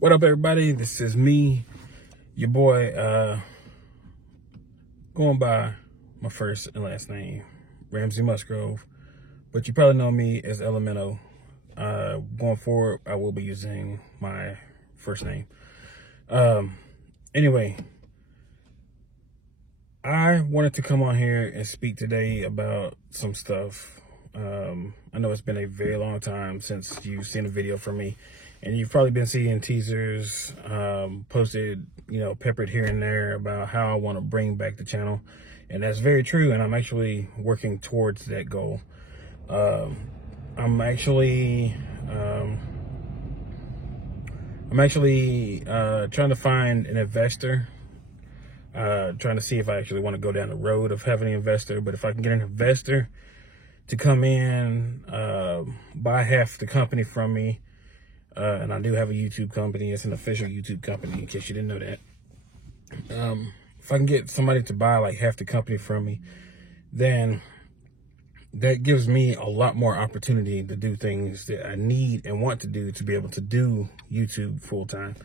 What up, everybody? This is me, your boy, going by my first and last name, Ramsey Musgrove, but you probably know me as Elemento. Going forward, I will be using my first name. Anyway, I wanted to come on here and speak today about some stuff. I know it's been a very long time since you've seen a video from me, and you've probably been seeing teasers posted, peppered here and there about how I want to bring back the channel. And that's very true, and I'm actually working towards that goal. I'm actually trying to find an investor, trying to see if I actually want to go down the road of having an investor. But if I can get an investor to come in, buy half the company from me, and I do have a YouTube company. It's an official YouTube company, in case you didn't know that. If I can get somebody to buy like half the company from me, then that gives me a lot more opportunity to do things that I need and want to do to be able to do YouTube full time.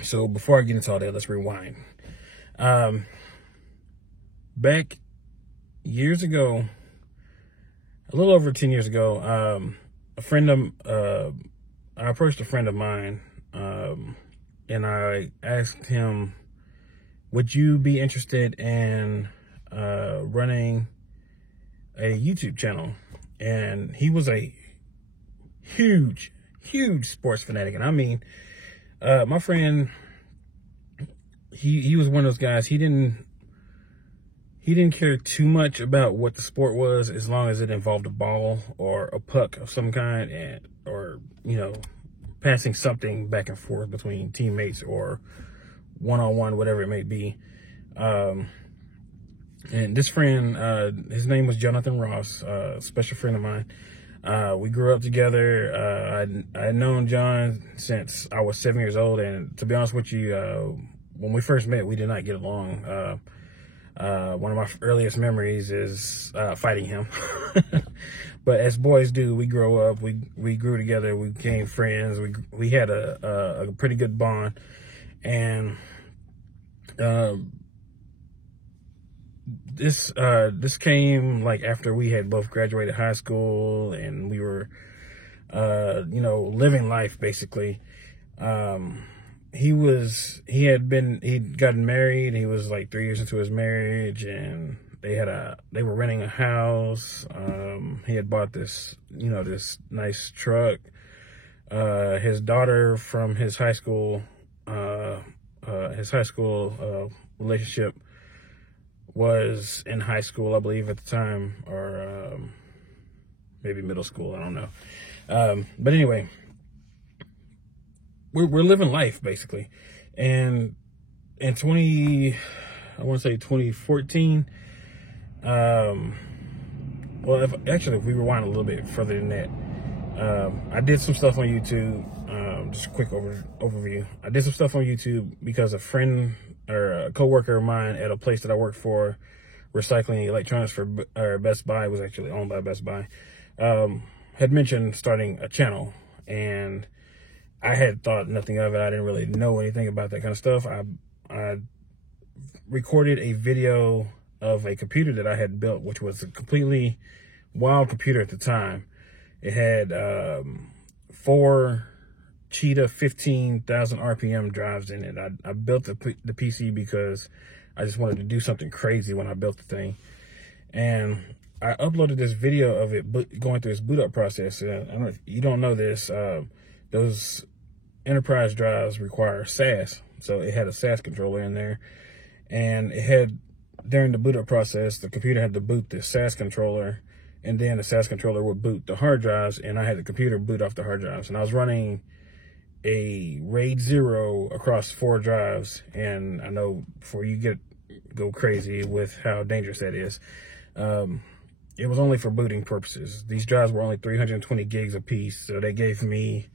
So before I get into all that, let's rewind. Back years ago, a little over 10 years ago, I approached a friend of mine, and I asked him, would you be interested in running a YouTube channel? And he was a huge sports fanatic. And I mean, my friend, he was one of those guys. He didn't care too much about what the sport was, as long as it involved a ball or a puck of some kind, or passing something back and forth between teammates or one-on-one, whatever it may be. And this friend, his name was Jonathan Ross, a special friend of mine. We grew up together. I had known John since I was 7 years old, and to be honest with you, when we first met, we did not get along. One of my earliest memories is fighting him. But as boys do, we grow up, we grew together, we became friends, we had a pretty good bond. And this came like after we had both graduated high school, and we were living life basically. He'd gotten married. He was like 3 years into his marriage, and they were renting a house. He had bought this nice truck. His daughter from his high school relationship was in high school, I believe, at the time, or maybe middle school. I don't know. But anyway, we're living life basically. And in 2014, well, if we rewind a little bit further than that, I did some stuff on YouTube. Just a quick overview. I did some stuff on YouTube because a friend or a coworker of mine at a place that I worked for, recycling electronics for Best Buy, was actually owned by Best Buy, had mentioned starting a channel, and I had thought nothing of it. I didn't really know anything about that kind of stuff. I recorded a video of a computer that I had built, which was a completely wild computer at the time. It had 4 Cheetah 15,000 RPM drives in it. I built the PC because I just wanted to do something crazy when I built the thing. And I uploaded this video of it going through its boot up process. I don't know if you don't know this, those enterprise drives require SAS. So it had a SAS controller in there, and it had, during the boot up process, the computer had to boot the SAS controller, and then the SAS controller would boot the hard drives, and I had the computer boot off the hard drives. And I was running a RAID 0 across 4 drives, and I know before you go crazy with how dangerous that is, it was only for booting purposes. These drives were only 320 gigs a piece, so they gave me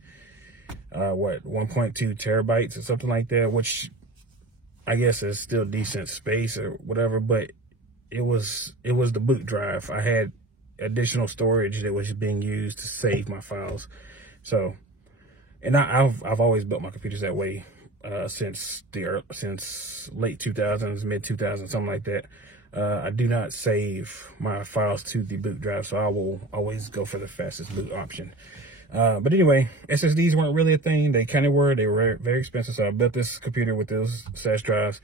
1.2 terabytes or something like that, which I guess is still decent space or whatever, but it was the boot drive. I had additional storage that was being used to save my files. So And I've always built my computers that way since late 2000s, mid 2000s, something like that. I do not save my files to the boot drive, so I will always go for the fastest boot option. But anyway, SSDs weren't really a thing. They kind of were. They were very expensive, so I built this computer with those SAS drives.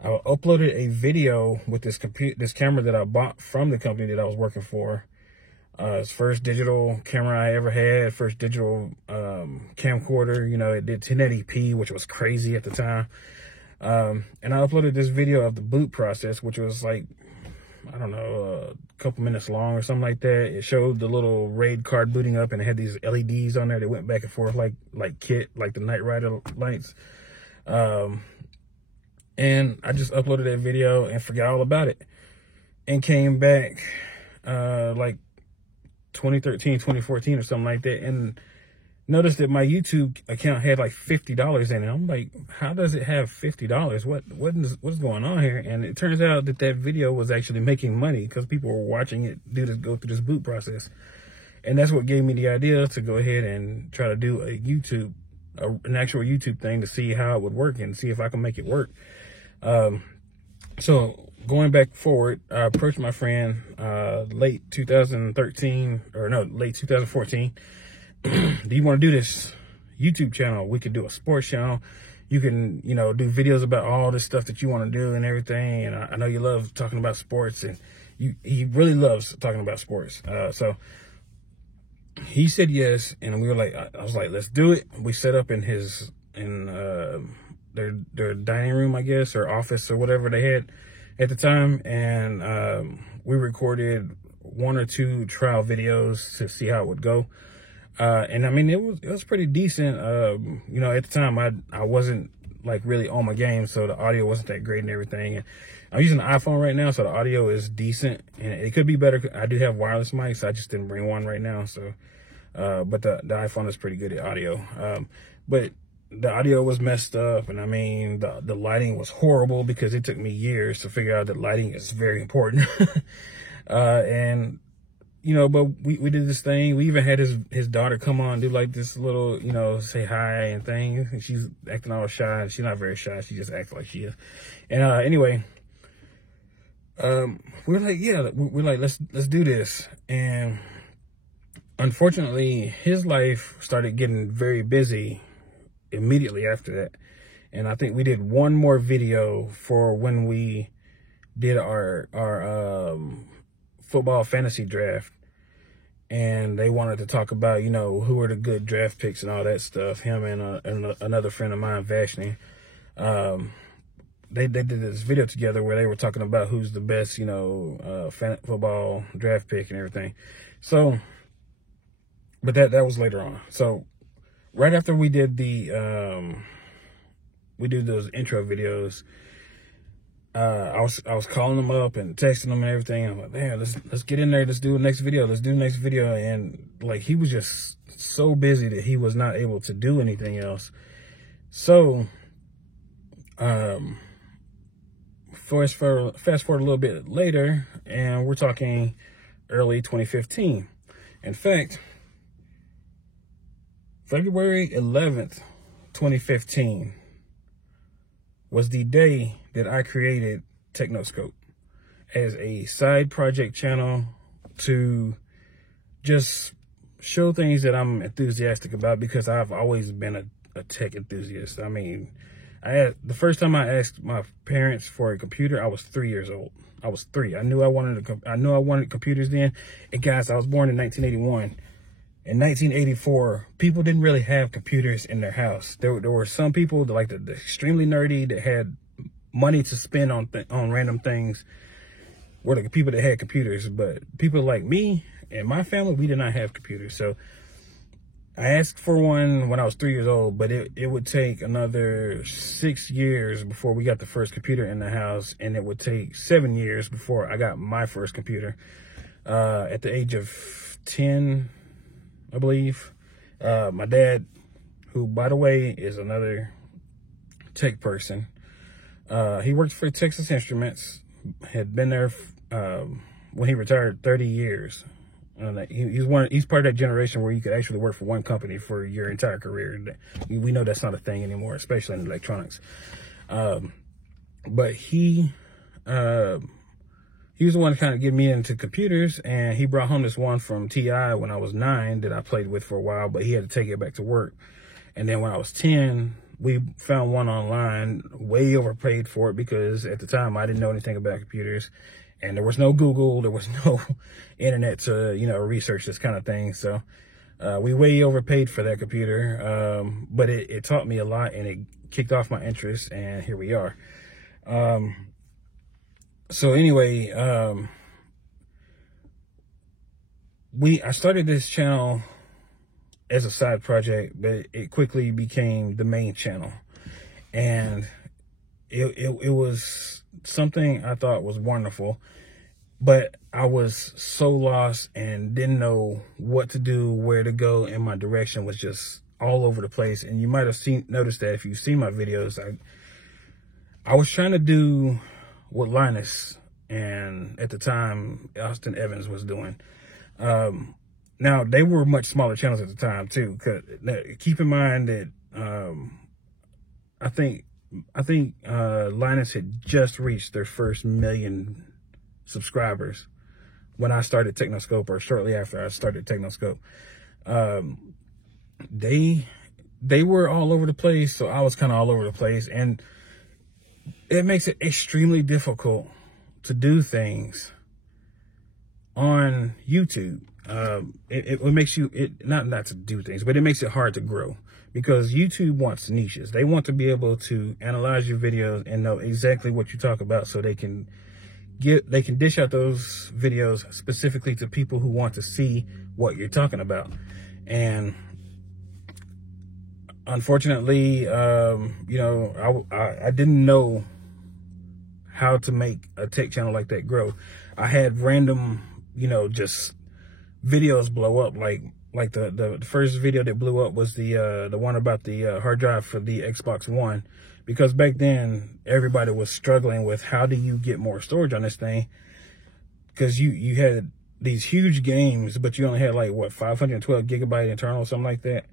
I uploaded a video with this camera that I bought from the company that I was working for. It's first digital camera I ever had, first digital camcorder. You know, it did 1080p, which was crazy at the time. And I uploaded this video of the boot process, which was like, I don't know, a couple minutes long or something like that. It showed the little RAID card booting up, and it had these LEDs on there that went back and forth like KITT, like the Knight Rider lights. And I just uploaded that video and forgot all about it, and came back like 2013, 2014 or something like that, and noticed that my YouTube account had like $50 in it. I'm like, how does it have $50? What's going on here? And it turns out that video was actually making money because people were watching it go through this boot process. And that's what gave me the idea to go ahead and try to do an actual YouTube thing to see how it would work and see if I can make it work. So going back forward, I approached my friend late 2014. Do you want to do this YouTube channel? We could do a sports channel. You can, you know, do videos about all this stuff that you want to do and everything. And I know you love talking about sports, and he really loves talking about sports. So he said yes, and we were like, I was like, let's do it. We set up in their dining room, I guess, or office or whatever they had at the time, and we recorded 1 or 2 trial videos to see how it would go. And I mean, it was pretty decent. You know, at the time I wasn't like really on my game, so the audio wasn't that great and everything. And I'm using an iPhone right now, so the audio is decent, and it could be better. I do have wireless mics. I just didn't bring one right now. So, but the iPhone is pretty good at audio. But the audio was messed up, and I mean, the lighting was horrible because it took me years to figure out that lighting is very important. And you know, but we did this thing. We even had his daughter come on and do like this little, you know, say hi and thing. And she's acting all shy. She's not very shy. She just acts like she is. And anyway, we're like, yeah, we're like, let's do this. And unfortunately, his life started getting very busy immediately after that. And I think we did one more video for when we did our football fantasy draft, and they wanted to talk about, you know, who are the good draft picks and all that stuff. Him and another friend of mine, Vashni, they did this video together where they were talking about who's the best, you know, football draft pick and everything. So, but that was later on. So right after we did those intro videos, I was calling them up and texting them and everything. And I'm like, man, let's get in there. Let's do the next video. Let's do the next video. And like, he was just so busy that he was not able to do anything else. So, fast forward a little bit later, and we're talking early 2015. In fact, February 11th, 2015 was the day that I created Technoscope as a side project channel to just show things that I'm enthusiastic about, because I've always been a tech enthusiast. I mean, the first time I asked my parents for a computer, I was 3 years old. I was 3. I knew I wanted computers then. And guys, I was born in 1981. In 1984, people didn't really have computers in their house. There were some people that, like the extremely nerdy, that had money to spend on random things, were the people that had computers. But people like me and my family, we did not have computers. So I asked for one when I was 3 years old, but it would take another 6 years before we got the first computer in the house, and it would take 7 years before I got my first computer. At the age of 10, I believe, my dad, who, by the way, is another tech person, he worked for Texas Instruments, had been there when he retired 30 years. He's part of that generation where you could actually work for one company for your entire career. We know that's not a thing anymore, especially in electronics. But he was the one to kind of get me into computers, and he brought home this one from TI when I was 9 that I played with for a while, but he had to take it back to work. And then when I was 10, we found one online, way overpaid for it, because at the time I didn't know anything about computers, and there was no Google, there was no internet to, research this kind of thing. So we way overpaid for that computer, but it taught me a lot, and it kicked off my interest, and here we are. So anyway, I started this channel as a side project, but it quickly became the main channel, and it was something I thought was wonderful, but I was so lost and didn't know what to do, where to go, and my direction was just all over the place. And you might have noticed that if you've seen my videos, I was trying to do what Linus, and at the time Austin Evans, was doing. Now, they were much smaller channels at the time too. Keep in mind that I think Linus had just reached their first 1 million subscribers when I started Technoscope, or shortly after I started Technoscope. They were all over the place, so I was kind of all over the place, and it makes it extremely difficult to do things on YouTube. It makes you, not to do things, but it makes it hard to grow, because YouTube wants niches. They want to be able to analyze your videos and know exactly what you talk about, so they can dish out those videos specifically to people who want to see what you're talking about. And unfortunately, I didn't know how to make a tech channel like that grow. I had random, just videos blow up. Like the first video that blew up was the one about the hard drive for the Xbox One, because back then everybody was struggling with how do you get more storage on this thing, because you had these huge games, but you only had 512 gigabyte internal, something like that,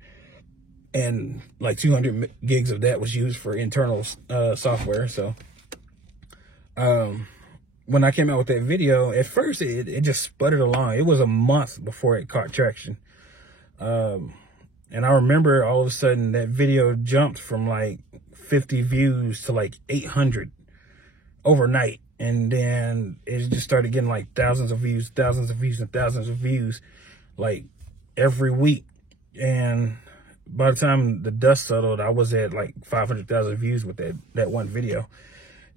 and 200 gigs of that was used for internal software. So when I came out with that video, at first it just sputtered along. It was a month before it caught traction. And I remember all of a sudden that video jumped from 50 views to 800 overnight. And then it just started getting thousands of views, and thousands of views, every week. And by the time the dust settled, I was at 500,000 views with that one video.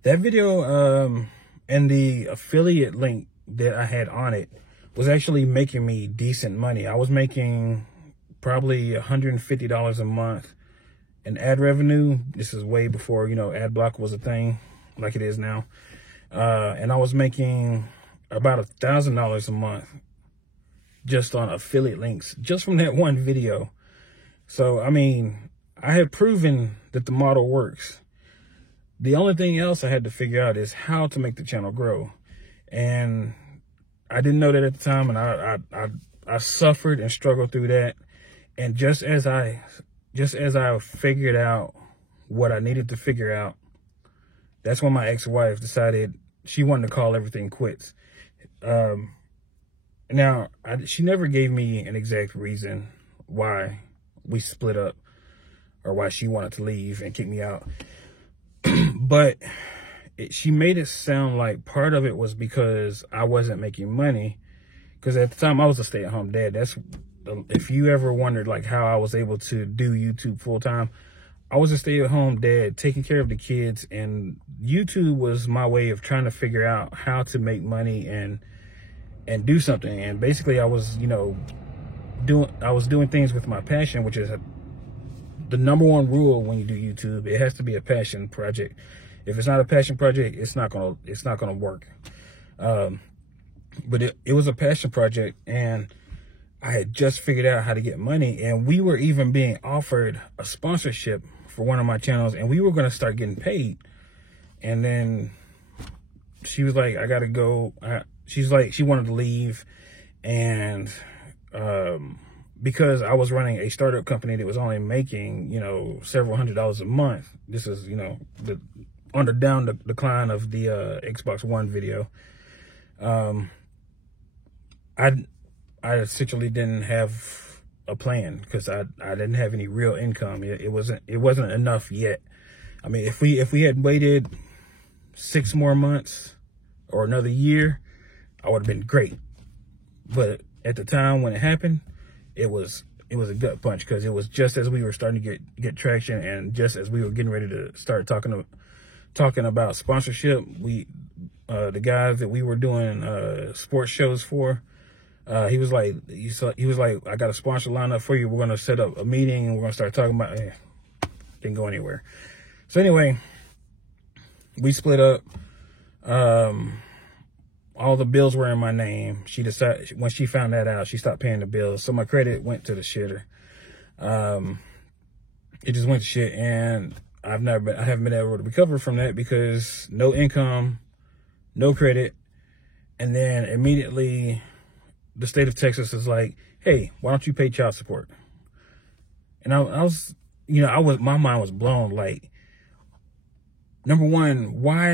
That video, and the affiliate link that I had on it was actually making me decent money. I was making probably $150 a month in ad revenue. This is way before, ad block was a thing like it is now. And I was making about $1,000 a month just on affiliate links, just from that one video. So, I mean, I had proven that the model works. The only thing else I had to figure out is how to make the channel grow. And I didn't know that at the time, and I suffered and struggled through that. And just as I figured out what I needed to figure out, that's when my ex-wife decided she wanted to call everything quits. Now, she never gave me an exact reason why we split up or why she wanted to leave and kick me out. But she made it sound like part of it was because I wasn't making money. Because at the time I was a stay-at-home dad. If you ever wondered how I was able to do YouTube full-time, I was a stay-at-home dad taking care of the kids, and YouTube was my way of trying to figure out how to make money and do something. And basically I was, doing things with my passion, which is the number one rule when you do YouTube. It has to be a passion project. If it's not a passion project, it's not gonna work. But it was a passion project, and I had just figured out how to get money, and we were even being offered a sponsorship for one of my channels, and we were gonna start getting paid. And then she was like, I gotta go. She's like, she wanted to leave, And because I was running a startup company that was only making, you know, several $100s a month, this is, you know, on the decline of the Xbox One video, I essentially didn't have a plan because I didn't have any real income. It wasn't enough yet. I mean, if we had waited 6 more months or another year, I would have been great. But at the time when it happened, it was a gut punch, because it was just as we were starting to get traction, and just as we were getting ready to start talking about sponsorship. The guys that we were doing sports shows for, he was like, I got a sponsor lined up for you. We're gonna set up a meeting and we're gonna start talking about. Didn't go anywhere. So anyway, we split up. All the bills were in my name. She decided, when she found that out, she stopped paying the bills. So my credit went to the shitter. It just went to shit, and I haven't been able to recover from that, because no income, no credit. And then immediately the state of Texas is like, hey, why don't you pay child support? And I was, you know, my mind was blown. Like, number one, why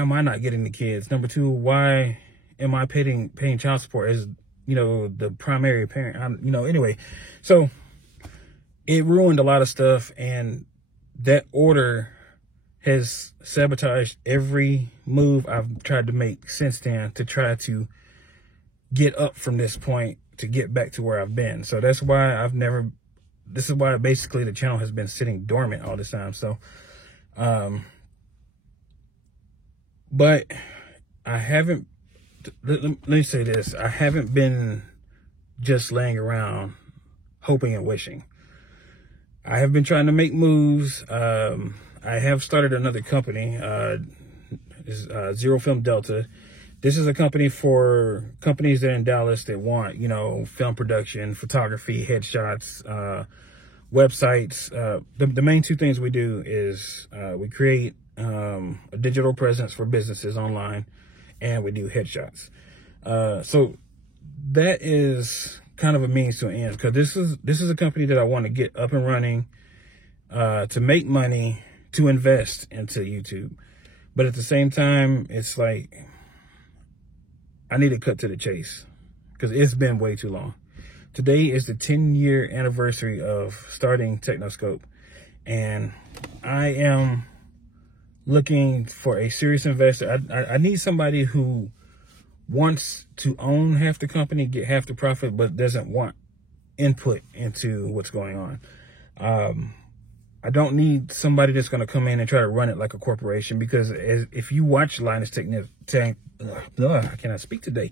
am I not getting the kids? Number two, why am I paying child support as, you know, the primary parent? You know, anyway, so it ruined a lot of stuff, and that order has sabotaged every move I've tried to make since then to try to get up from this point to get back to where I've been. So that's why this is why basically the channel has been sitting dormant all this time. So, but I haven't, let me say this, I haven't been just laying around hoping and wishing. I have been trying to make moves. I have started another company, Zero Film Delta. This is a company for companies that are in Dallas that want, you know, film production, photography, headshots, websites. The main two things we do is we create a digital presence for businesses online, and we do headshots. So that is kind of a means to an end, because this is a company that I want to get up and running, to make money, to invest into YouTube. But at the same time, it's like, I need to cut to the chase, because it's been way too long. Today is the 10-year anniversary of starting Technoscope, and I am looking for a serious investor. I need somebody who wants to own half the company, get half the profit, but doesn't want input into what's going on. I don't need somebody that's going to come in and try to run it like a corporation, because if you watch Linus Tech I cannot speak today.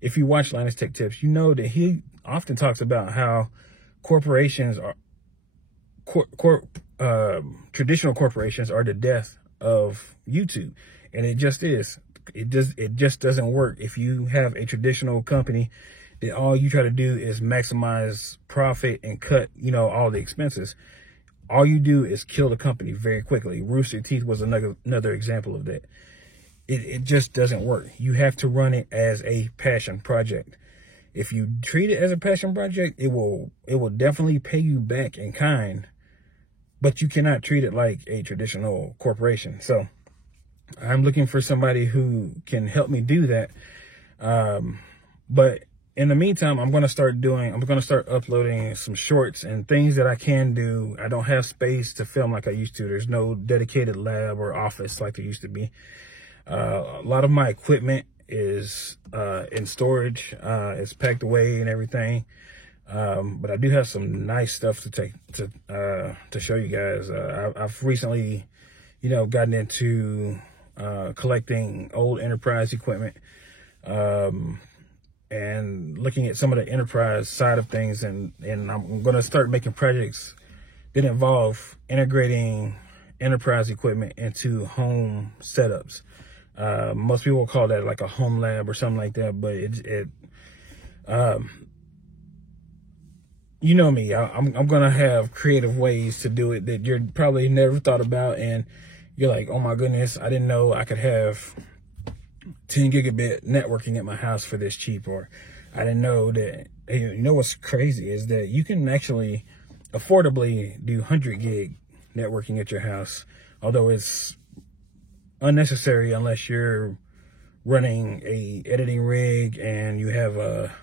If you watch Linus Tech Tips, you know that he often talks about how corporations are traditional corporations are the death of YouTube, and it just is. It just doesn't work. If you have a traditional company that all you try to do is maximize profit and cut, you know, all the expenses, all you do is kill the company very quickly. Rooster Teeth was another example of that. It just doesn't work. You have to run it as a passion project. If you treat it as a passion project, it will definitely pay you back in kind, but you cannot treat it like a traditional corporation. So I'm looking for somebody who can help me do that. But in the meantime, I'm going to start uploading some shorts and things that I can do. I don't have space to film like I used to. There's no dedicated lab or office like there used to be. A lot of my equipment is in storage. It's packed away and everything. But I do have some nice stuff to show you guys. I've recently, you know, gotten into collecting old Enterprise equipment, and looking at some of the Enterprise side of things, and I'm going to start making projects that involve integrating Enterprise equipment into home setups. Most people call that like a home lab or something like that, but you know me, I'm going to have creative ways to do it that you're probably never thought about, and you're like, oh my goodness, I didn't know I could have 10 gigabit networking at my house for this cheap, or I didn't know that. You know what's crazy is that you can actually affordably do 100 gig networking at your house, although it's unnecessary unless you're running a editing rig and you have a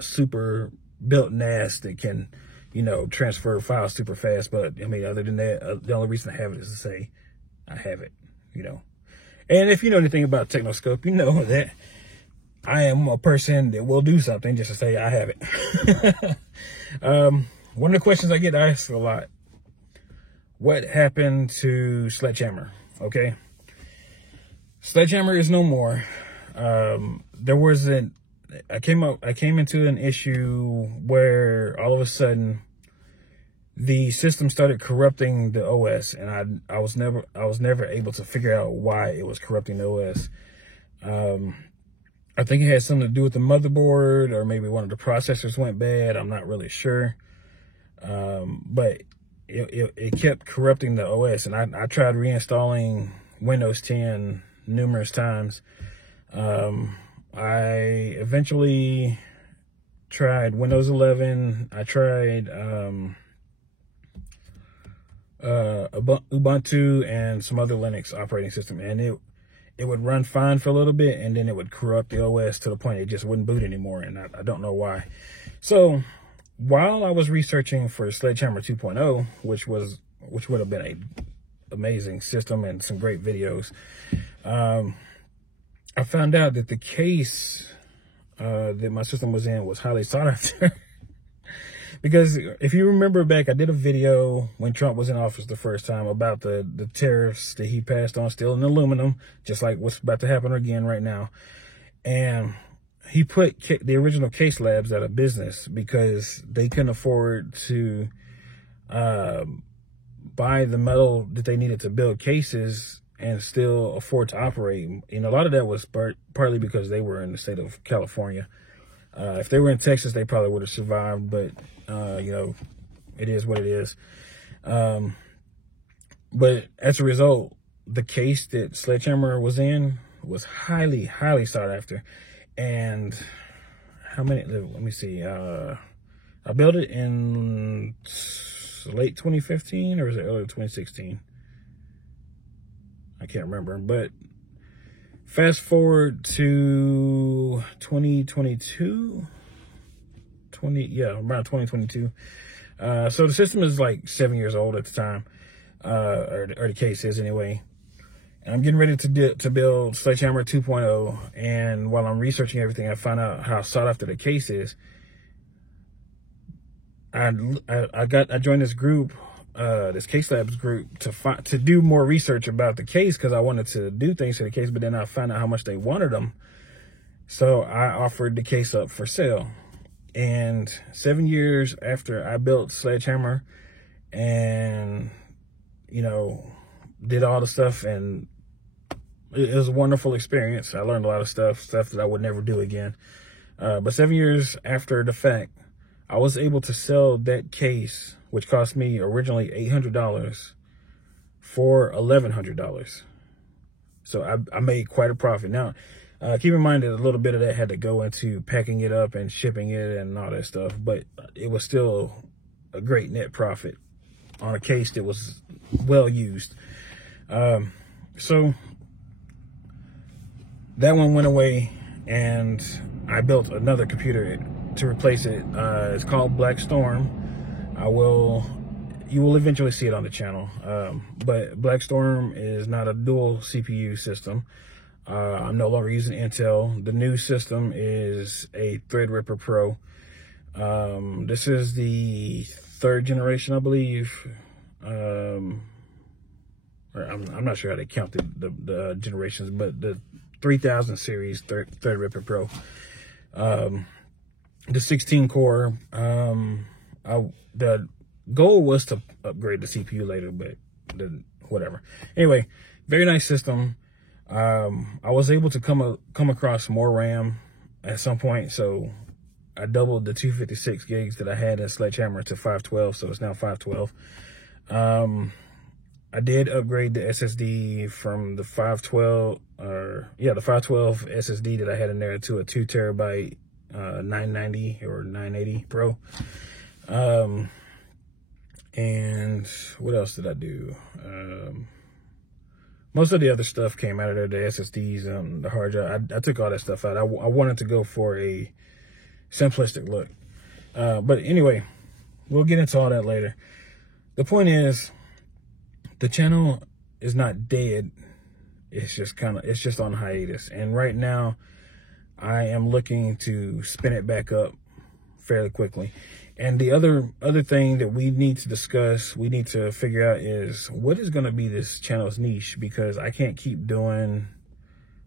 super built NAS that can, you know, transfer files super fast. But I mean, other than that, the only reason I have it is to say I have it, you know. And if you know anything about Technoscope, you know that I am a person that will do something just to say I have it. One of the questions I get asked a lot: what happened to Sledgehammer? Okay, Sledgehammer is no more. I came into an issue where all of a sudden the system started corrupting the OS, and I was never able to figure out why it was corrupting the OS. I think it had something to do with the motherboard, or maybe one of the processors went bad. I'm not really sure. But it kept corrupting the OS, and I tried reinstalling Windows 10 numerous times. I eventually tried Windows 11. I tried Ubuntu and some other Linux operating system, and it would run fine for a little bit, and then it would corrupt the OS to the point it just wouldn't boot anymore, and I don't know why. So while I was researching for Sledgehammer 2.0, which would have been a amazing system and some great videos, I found out that the case that my system was in was highly sought after. Because if you remember back, I did a video when Trump was in office the first time about the tariffs that he passed on steel and aluminum, just like what's about to happen again right now. And he put the original Case Labs out of business because they couldn't afford to buy the metal that they needed to build cases and still afford to operate. And a lot of that was partly because they were in the state of California. If they were in Texas, they probably would have survived, but, you know, it is what it is. But as a result, the case that Sledgehammer was in was highly, highly sought after. And how many, let me see, I built it in late 2015, or was it early 2016? I can't remember, but fast forward to 2022, around 2022. So the system is like 7 years old at the time, or the case is anyway. And I'm getting ready to build Sledgehammer 2.0. And while I'm researching everything, I find out how sought after the case is. I joined this group, this Case Labs group, to do more research about the case, because I wanted to do things to the case, but then I found out how much they wanted them. So I offered the case up for sale. And 7 years after I built Sledgehammer and, you know, did all the stuff, and it was a wonderful experience. I learned a lot of stuff that I would never do again. But 7 years after the fact, I was able to sell that case, which cost me originally $800, for $1,100. So I made quite a profit. Now, keep in mind that a little bit of that had to go into packing it up and shipping it and all that stuff, but it was still a great net profit on a case that was well used. So that one went away, and I built another computer to replace it. It's called Black Storm. You will eventually see it on the channel. But Black Storm is not a dual CPU system. I'm no longer using Intel. The new system is a Threadripper Pro. This is the 3rd generation, I believe. I'm not sure how they count the generations, but the 3000 series Threadripper Pro. The 16 core. The goal was to upgrade the CPU later, but whatever. Anyway, very nice system. I was able to come across more RAM at some point, so I doubled the 256 gigs that I had in Sledgehammer to 512, so it's now 512. I did upgrade the SSD from the 512, the 512 SSD that I had in there to a 2 terabyte 990 or 980 Pro. And what else did I do? Most of the other stuff came out of there, the SSDs, the hard drive. I took all that stuff out. I wanted to go for a simplistic look. But anyway, we'll get into all that later. The point is, the channel is not dead. It's just on hiatus. And right now, I am looking to spin it back up fairly quickly. And the other thing that we need to discuss, we need to figure out is what is going to be this channel's niche, because I can't keep doing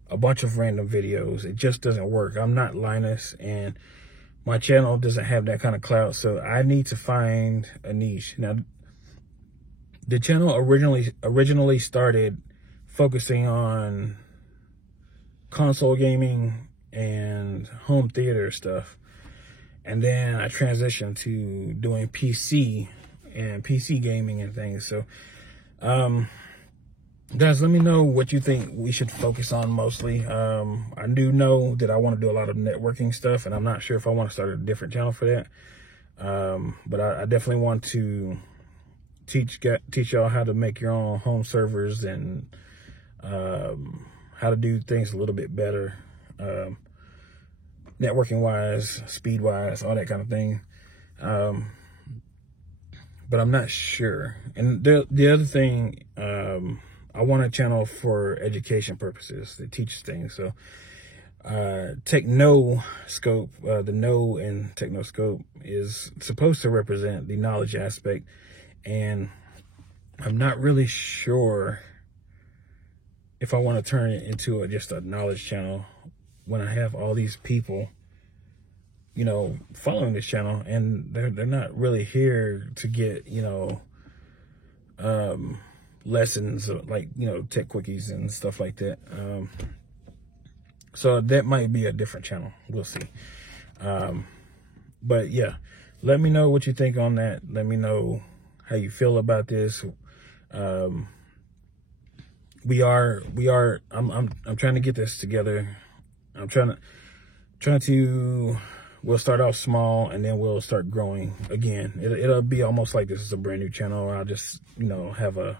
a bunch of random videos. It just doesn't work. I'm not Linus, and my channel doesn't have that kind of clout, so I need to find a niche. Now, the channel originally started focusing on console gaming and home theater stuff. And then I transitioned to doing PC and PC gaming and things. So, guys, let me know what you think we should focus on mostly. I do know that I want to do a lot of networking stuff, and I'm not sure if I want to start a different channel for that. But I definitely want to teach y'all how to make your own home servers and how to do things a little bit better. Networking wise, speed wise, all that kind of thing. But I'm not sure. And the other thing, I want a channel for education purposes that teaches things. So Technoscope, the no in Technoscope is supposed to represent the knowledge aspect. And I'm not really sure if I want to turn it into just a knowledge channel when I have all these people, you know, following this channel, and they're not really here to get, you know, lessons like, you know, tech quickies and stuff like that. So that might be a different channel. We'll see. But yeah, let me know what you think on that. Let me know how you feel about this. I'm trying to get this together. I'm trying to, we'll start off small and then we'll start growing again. It'll be almost like this is a brand new channel. I'll just, you know, have a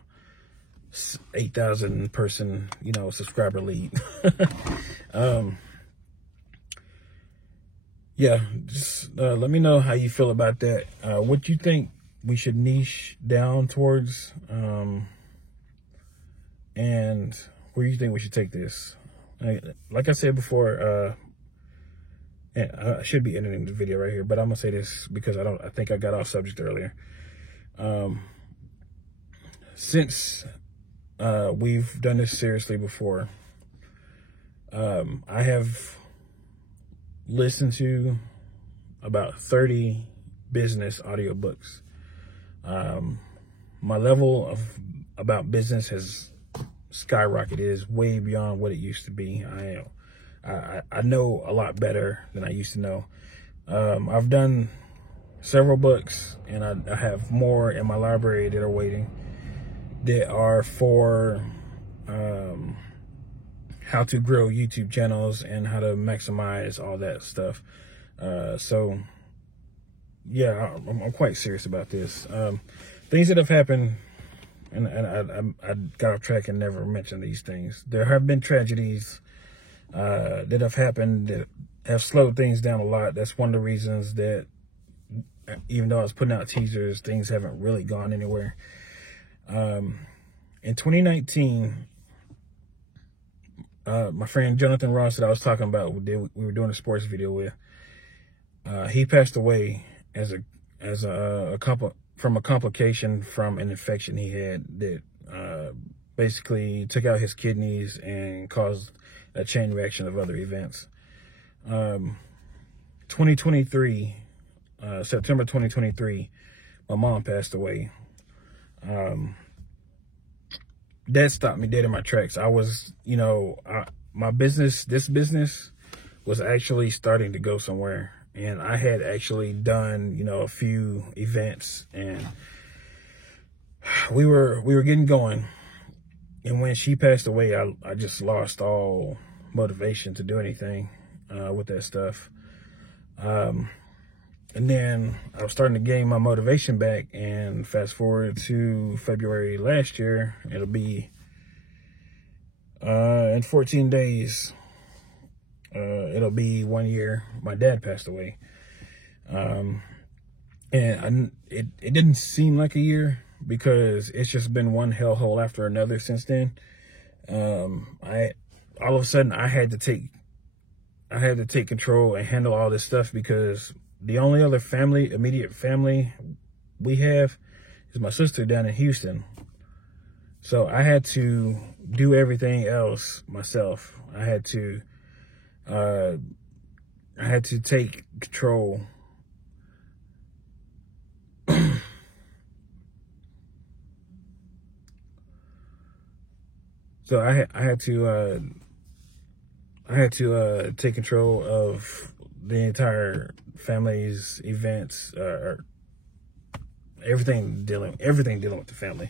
8,000 person, you know, subscriber lead. Yeah, just let me know how you feel about that. What you think we should niche down towards, and where you think we should take this. Like I said before, I should be editing the video right here, but I'm gonna say this because I think I got off subject earlier. Since we've done this seriously before, I have listened to about 30 business audiobooks. My level about business has skyrocketed. It is way beyond what it used to be. I know a lot better than I used to know. I've done several books, and I have more in my library that are waiting, that are for how to grow YouTube channels and how to maximize all that stuff. So yeah, I'm quite serious about this. Things that have happened, and I got off track and never mentioned these things. There have been tragedies that have happened that have slowed things down a lot. That's one of the reasons that, even though I was putting out teasers, things haven't really gone anywhere. In 2019, my friend Jonathan Ross that I was talking about, we were doing a sports video with, he passed away from a complication from an infection he had that basically took out his kidneys and caused a chain reaction of other events. 2023, September 2023, my mom passed away. That stopped me dead in my tracks. I was, you know, this business was actually starting to go somewhere. And I had actually done, you know, a few events, and we were getting going. And when she passed away, I just lost all motivation to do anything with that stuff. And then I was starting to gain my motivation back, and fast forward to February last year, it'll be in 14 days, it'll be 1 year my dad passed away. And it didn't seem like a year, because it's just been one hellhole after another since then. All of a sudden I had to take control and handle all this stuff, because the only other immediate family we have is my sister down in Houston. So I had to do everything else myself. I had to take control. So I had to take control of the entire family's events, everything dealing with the family.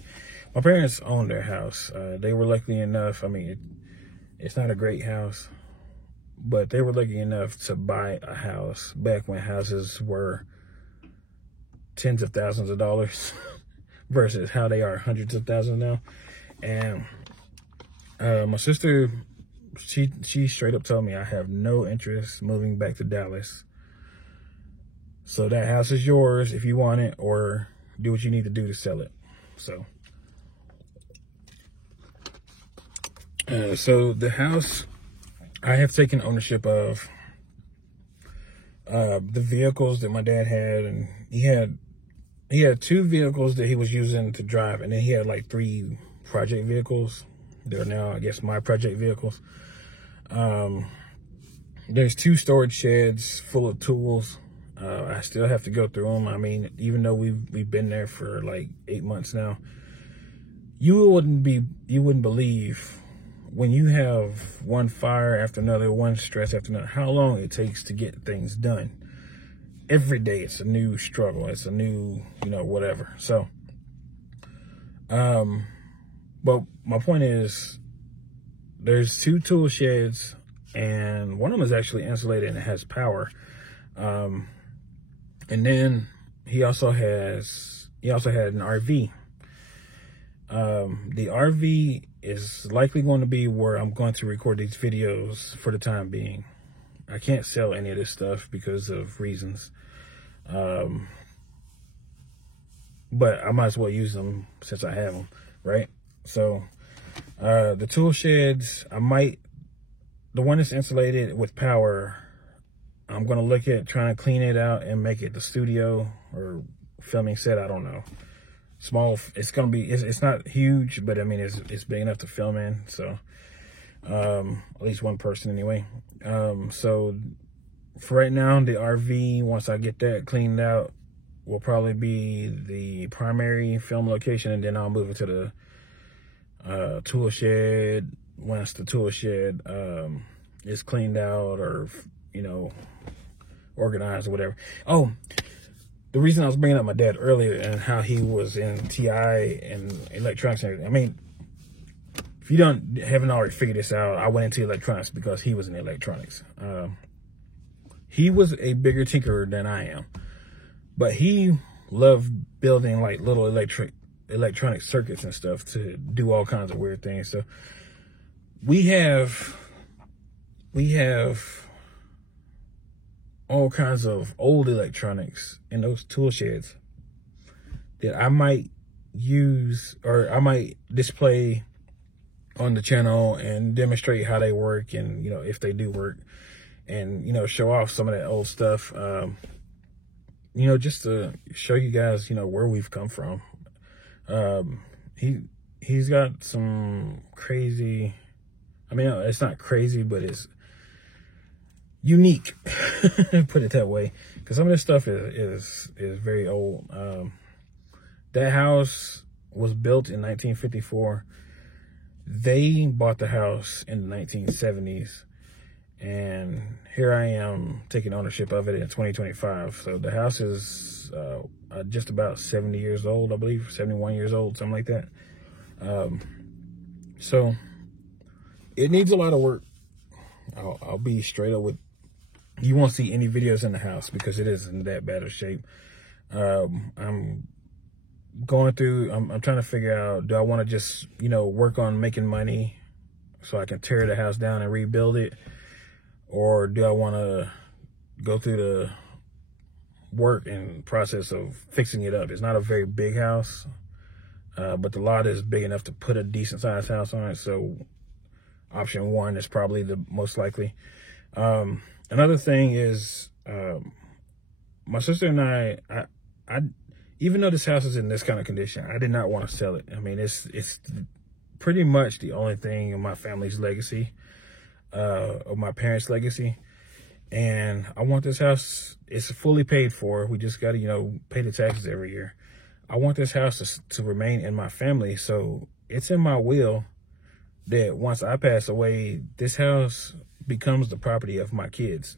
My parents owned their house. They were lucky enough. I mean, it's not a great house, but they were lucky enough to buy a house back when houses were tens of thousands of dollars versus how they are hundreds of thousands now. And my sister, she straight up told me, I have no interest moving back to Dallas. So that house is yours if you want it, or do what you need to do to sell it. So the house, I have taken ownership of the vehicles that my dad had, and he had 2 vehicles that he was using to drive, and then he had like 3 project vehicles. They're now, I guess, my project vehicles. There's 2 storage sheds full of tools. I still have to go through them. I mean, even though we've been there for like 8 months now, you wouldn't believe, when you have one fire after another, one stress after another, how long it takes to get things done. Every day it's a new struggle. It's a new, whatever. So, but my point is, there's 2 tool sheds, and one of them is actually insulated and it has power. And then he also had an RV. The RV is likely going to be where I'm going to record these videos for the time being. I can't sell any of this stuff because of reasons. But I might as well use them since I have them, right? So, the tool sheds, the one that's insulated with power, I'm going to look at trying to clean it out and make it the studio or filming set. I don't know. Small. It's going to be, it's not huge, but I mean, it's big enough to film in. So, at least one person anyway. So for right now, the RV, once I get that cleaned out, will probably be the primary film location. And then I'll move it to the, tool shed. Once the tool shed, is cleaned out, or, organized or whatever. Oh, the reason I was bringing up my dad earlier and how he was in TI and electronics and everything. I mean, if you haven't already figured this out, I went into electronics because he was in electronics. He was a bigger tinkerer than I am, but he loved building like little electronic circuits and stuff to do all kinds of weird things. So we have all kinds of old electronics in those tool sheds that I might use, or I might display on the channel and demonstrate how they work, and if they do work, and show off some of that old stuff, just to show you guys where we've come from. He's got some crazy, I mean, it's not crazy, but it's unique, put it that way, because some of this stuff is very old. That house was built in 1954. They bought the house in the 1970s, and here I am taking ownership of it in 2025. So the house is just about 70 years old, I believe, 71 years old, something like that. So it needs a lot of work. I'll be straight up with, you won't see any videos in the house because it is in that bad of shape. I'm going through, I'm trying to figure out, do I want to just, work on making money so I can tear the house down and rebuild it? Or do I want to go through the work and process of fixing it up? It's not a very big house, but the lot is big enough to put a decent sized house on it. So option one is probably the most likely. Another thing is, my sister and I, even though this house is in this kind of condition, I did not want to sell it. I mean, it's pretty much the only thing in my family's legacy, of my parents' legacy. And I want this house, it's fully paid for. We just got to, pay the taxes every year. I want this house to remain in my family. So it's in my will that once I pass away, this house becomes the property of my kids.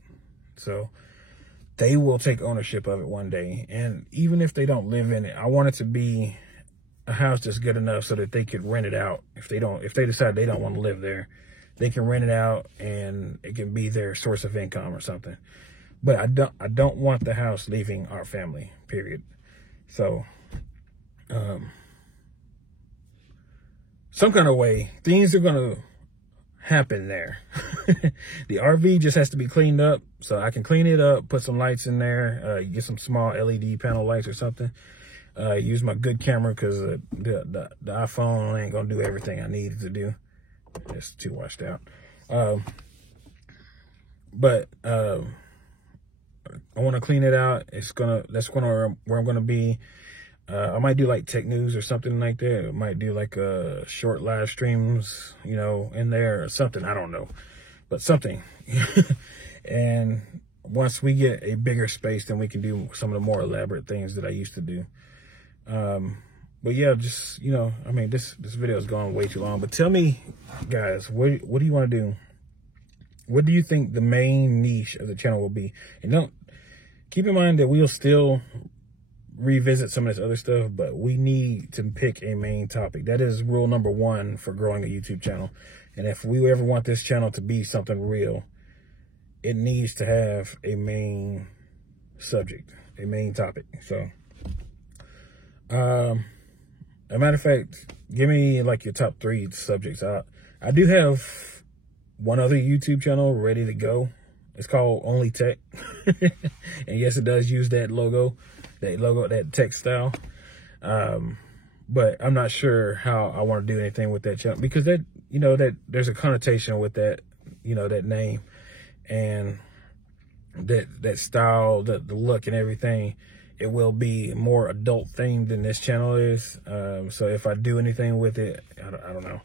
So they will take ownership of it one day. And even if they don't live in it, I want it to be a house that's good enough so that they could rent it out. If they decide they don't want to live there, they can rent it out and it can be their source of income or something. But I don't want the house leaving our family, period. So, some kind of way, things are going to happen there. The RV just has to be cleaned up, so I can clean it up, put some lights in there, get some small LED panel lights or something. Use my good camera because the iPhone ain't going to do everything I need it to do. It's too washed out. But I want to clean it out. That's where I'm going to be. I might do like tech news or something like that. I might do like short live streams, in there or something. I don't know, but something. And once we get a bigger space, then we can do some of the more elaborate things that I used to do. But yeah, just, I mean, this video is going way too long, but tell me guys, what do you want to do? What do you think the main niche of the channel will be? And don't keep in mind that we'll still revisit some of this other stuff, but we need to pick a main topic. That is rule number one for growing a YouTube channel. And if we ever want this channel to be something real, it needs to have a main subject, a main topic. So, a matter of fact, give me like your top 3 subjects. I do have one other YouTube channel ready to go. It's called Only Tech. And yes, it does use that logo, that tech style. But I'm not sure how I want to do anything with that channel because that there's a connotation with that, that name and that style, the look and everything. It will be more adult themed than this channel is. So if I do anything with it, I don't know.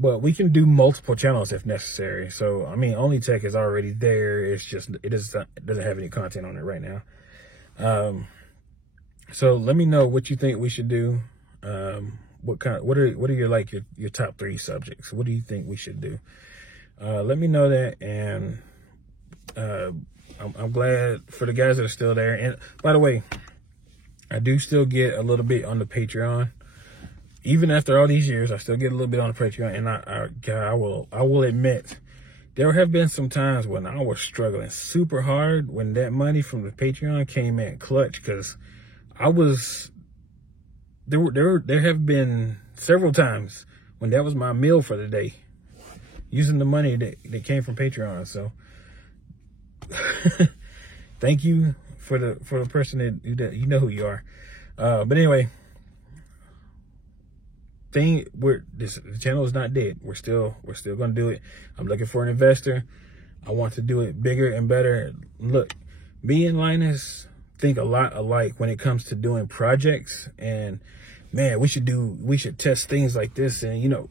But we can do multiple channels if necessary. So, I mean, Only Tech is already there. It's just, it doesn't have any content on it right now. So let me know what you think we should do. What are your top 3 subjects? What do you think we should do? Let me know that. And, I'm glad for the guys that are still there. And by the way, I do still get a little bit on the Patreon. Even after all these years, I still get a little bit on the Patreon. And I will admit, there have been some times when I was struggling super hard when that money from the Patreon came in clutch, because there have been several times when that was my meal for the day, using the money that came from Patreon. So thank you for the person that you know who you are. But anyway, the channel is not dead. We're still gonna do it. I'm looking for an investor. I want to do it bigger and better. Look, me and Linus think a lot alike when it comes to doing projects, and man, we should test things like this and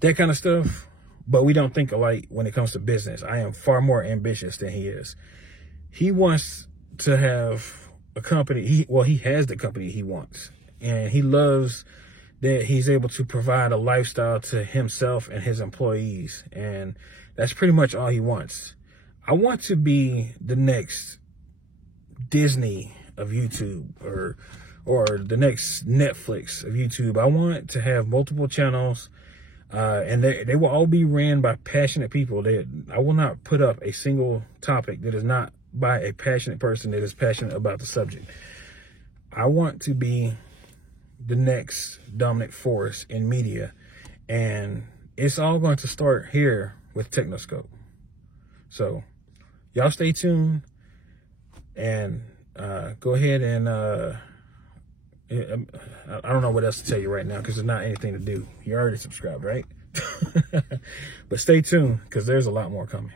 that kind of stuff. But we don't think alike when it comes to business. I am far more ambitious than he is. He wants to have a company. He has the company he wants, and he loves that he's able to provide a lifestyle to himself and his employees. And that's pretty much all he wants. I want to be the next Disney. of YouTube or the next Netflix of YouTube. I want to have multiple channels, and they will all be ran by passionate people. I will not put up a single topic that is not by a passionate person that is passionate about the subject. I want to be the next dominant force in media, and it's all going to start here with Technoscope. So y'all stay tuned, and go ahead and I don't know what else to tell you right now because there's not anything to do. You already subscribed, right? But stay tuned because there's a lot more coming.